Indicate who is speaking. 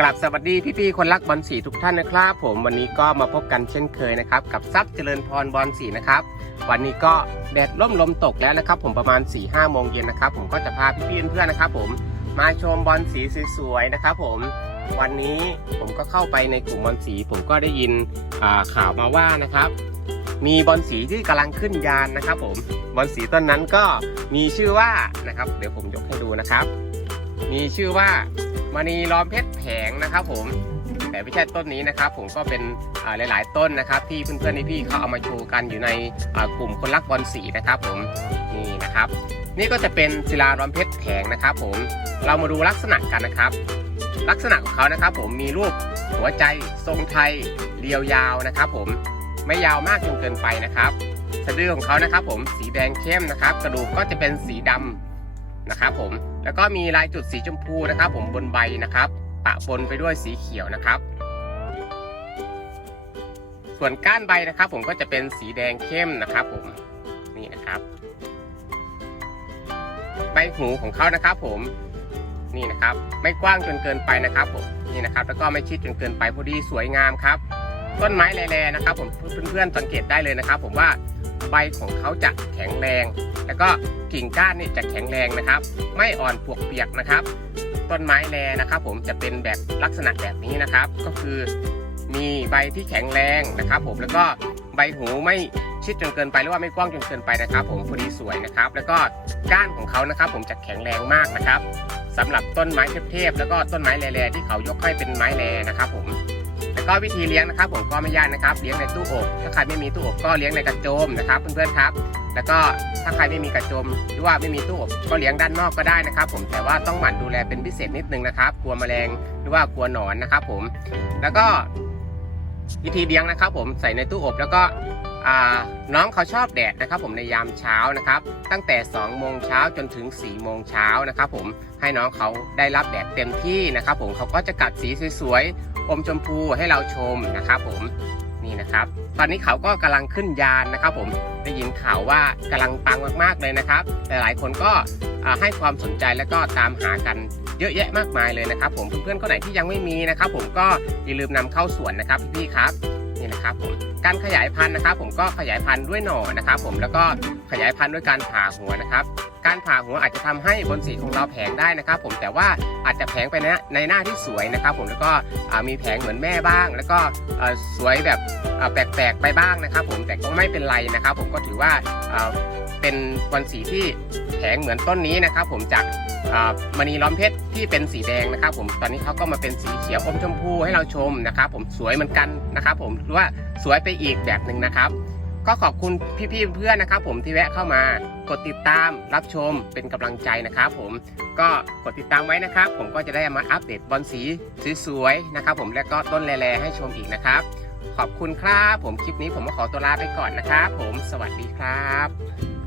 Speaker 1: กราบสวัสดีพี่ๆคนรักบอลสีทุกท่านนะครับผมวันนี้ก็มาพบกันเช่นเคยนะครับกับซับเจริญพรบอลสีนะครับวันนี้ก็แดดร่มลมตกแล้วนะครับ ผมประมาณ4ี่ห้าโมงเย็นนะครับ ผมก็จะพาพี่ๆเพื่อนนะครับ ผมมาชมบอลสีสวยๆนะครับ ผมวันนี้ผมก็เข้าไปในกลุ่มบอลสี ผมก็ได้ยินข่าวมาว่านะครับ มีบอลสีที่กำลังขึ้นยานนะครับ ผมบอลสีต้นนั้นก็มีชื่อว่านะครับ เดี๋ยวผมยกให้ดูนะครับ มีชื่อว่ามณีล้อมเพชรแผงนะครับผม แต่ไม่ใช่ต้นนี้นะครับ ผมก็เป็นหลาย ๆ ต้นนะครับ ที่เพื่อนๆพี่ๆเขาเอามาโชว์กันอยู่ในกลุ่มคนรักบอลสีนะครับผมนี่นะครับ นี่ก็จะเป็นศิลาล้อมเพชรแผงนะครับ ผมเรามาดูลักษณะกันนะครับ ลักษณะของเขานะครับ ผมมีรูปหัวใจทรงไทยเรียวยาวนะครับ ผมไม่ยาวมากจนเกินไปนะครับสะดือของเขานะครับ ผมสีแดงเข้มนะครับ กระดูกก็จะเป็นสีดำ นะครับผมแล้วก็มีลายจุดสีชมพูนะครับผมบนใบนะครับปะปนไปด้วยสีเขียวนะครับ ส่วนก้านใบนะครับ ผมก็จะเป็นสีแดงเข้มนะครับ ผมนี่นะครับ ใบหูของเขานะครับ ผมนี่นะครับ ไม่กว้างจนเกินไปนะครับ ผมนี่นะครับ แล้วก็ไม่ชิดจนเกินไปพอดีสวยงามครับ ต้นไม้แร่ๆนะครับ ผมเพื่อนๆสังเกตได้เลยนะครับ ผมว่า ใบของเขาจะแข็งแรง แล้วก็กิ่งก้านนี่จะแข็งแรงนะครับ ไม่อ่อนปวกเปียกนะครับ ต้นไม้แรนะครับ ผมจะเป็นแบบลักษณะแบบนี้นะครับ ก็คือมีใบที่แข็งแรงนะครับ ผมแล้วก็ใบหูไม่ชิดจนเกินไปหรือว่าไม่กว้างจนเกินไปนะครับ ผมพอดีสวยนะครับ แล้วก็ก้านของเขานะครับ ผมจะแข็งแรงมากนะครับสำหรับต้นไม้เทพๆแล้วก็ต้นไม้แร่ๆที่เขายกให้เป็นไม้แรนะครับ ผม ก็วิธีเลี้ยงนะครับ ผมก็ไม่ยากนะครับ เลี้ยงในตู้อบถ้าใครไม่มีตู้อบก็เลี้ยงในกระโจมนะครับเพื่อนๆครับ แล้วก็ถ้าใครไม่มีกระโจมหรือว่าไม่มีตู้อบก็เลี้ยงด้านนอกก็ได้นะครับ ผมแต่ว่าต้องหมั่นดูแลเป็นพิเศษนิดนึงนะครับ กลัวแมลงหรือว่ากลัวหนอนนะครับ ผมแล้วก็วิธีเลี้ยงนะครับ ผมใส่ในตู้อบแล้วก็ น้องเขาชอบแดดนะครับผมในยามเช้านะครับตั้งแต่ 2 โมงเช้าจนถึง 4 โมงเช้านะครับผมให้น้องเขาได้รับแดดเต็มที่นะครับผมเขาก็จะกัดสีสวยๆ อมชมพูให้เราชมนะครับผมนี่นะครับ ตอนนี้เขาก็กำลังขึ้นยานนะครับผมได้ยินข่าวว่ากำลังปังมากๆเลยนะครับหลายๆคนก็ให้ความสนใจแล้วก็ตามหากันเยอะแยะมากมายเลยนะครับ ผมเพื่อนๆคนไหนที่ยังไม่มีนะครับ ผมก็อย่าลืมนำเข้าสวนนะครับพี่ๆครับ นี่นะครับผมการขยายพันธุ์นะครับ ผมก็ขยายพันธุ์ด้วยหน่อนะครับ ผมแล้วก็ขยายพันธุ์ด้วยการผ่าหัวนะครับ การผ่าหัวอาจจะทำให้บนสีของเราแผงได้นะครับ ผมแต่ว่าอาจจะแผงไปในในหน้าที่สวยนะครับ ผมแล้วก็มีแผงเหมือนแม่บ้าง แล้วก็สวยแบบแปลกๆไปบ้างนะครับ ผมแต่ก็ไม่เป็นไรนะครับ ผมก็ถือว่า เป็นบอลสีที่แผงเหมือนต้นนี้นะครับ ผมจากมณีล้อมเพชรที่เป็นสีแดงนะครับ ผมตอนนี้เขาก็มาเป็นสีเขียวอมชมพูให้เราชมนะครับ ผมสวยเหมือนกันนะครับ ผมหรือว่าสวยไปอีกแบบหนึ่งนะครับ ก็ขอบคุณพี่ๆเพื่อนนะครับ ผมที่แวะเข้ามากดติดตามรับชมเป็นกำลังใจนะครับ ผมก็กดติดตามไว้นะครับ ผมก็จะได้มาอัปเดตบอลสีสวยๆนะครับ ผมและก็ต้นแร่ให้ชมอีกนะครับ ขอบคุณครับผมคลิปนี้ผมก็ขอตัวลาไปก่อนนะครับ ผมสวัสดีครับ